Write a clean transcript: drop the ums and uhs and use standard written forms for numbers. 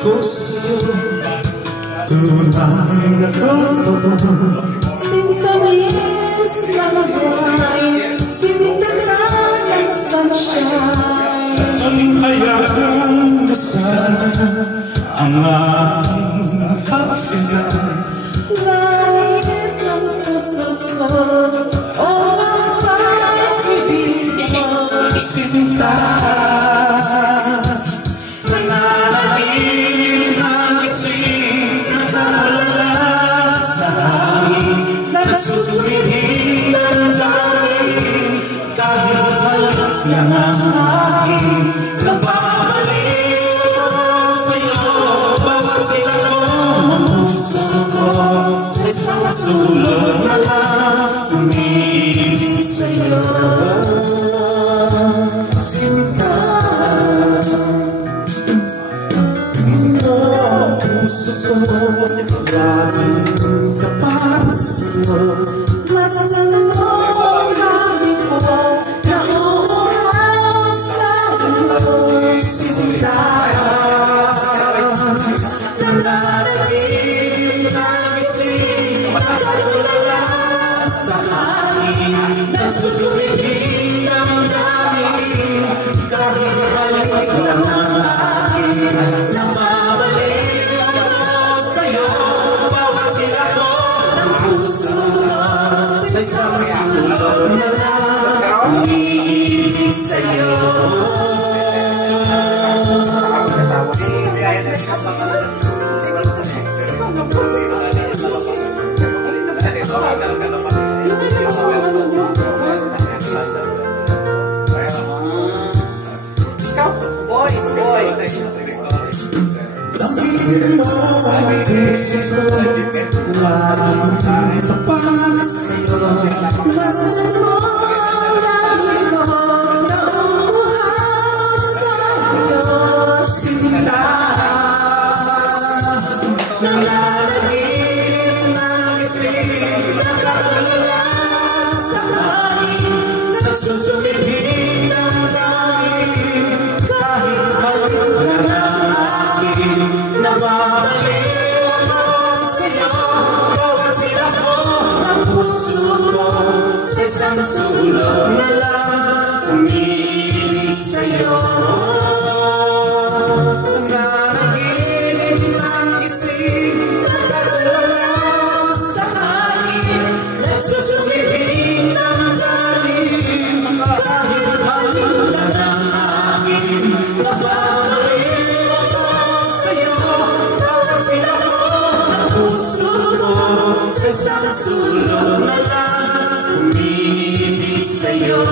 Gusto tunay na totoo, sintamis na mabuhay, sinitanan ng sunshine. ang hayaan mo sana ang aking pagsinay. Langit ng puso ko, o ang pag-ibig mo, Sinta, nananagin ang isip na nawala sa hangin, nagsusumihing ng langit, kahit halik lang ang aking nababalik ko sa'yo. Bawat silang mo ng puso ko, sa isang sulong na lang umiibig sa'yo. Sinta, ang puso ko laging tapat sa'yo. masasal mo ang labi ko, nauuhaw sa'yo. Sinta, nananagin ang isip na nawala sa hangin, nagsusumihing ang langit, kahit halik lang ang akin, nababalik ako sa'yo. Bawat sila ko ng puso ko, sa isang sulong na lang umiibig sa'yo. Lamigin mo ang puso ko, laging tapat sa'yo. Masasal mo ang labi ko, nauuhaw sa'yo. Sinta, nananagin ang isip na nawala sa hangin, nagsusumihing ang langit, kahit halik lang ang akin, nababalik ako sa'yo. Bawat silang mo ng puso ko, sa isang sulong na lang umiibig sa'yo. Nananagin ang isip na nawala sa hangin, nagsusumihing ang langit, kahit halik lang ang akin, nababalik ako sa'yo. Bawat silang mo ng puso ko, sa isang sulong na lang umiibig sa'yo.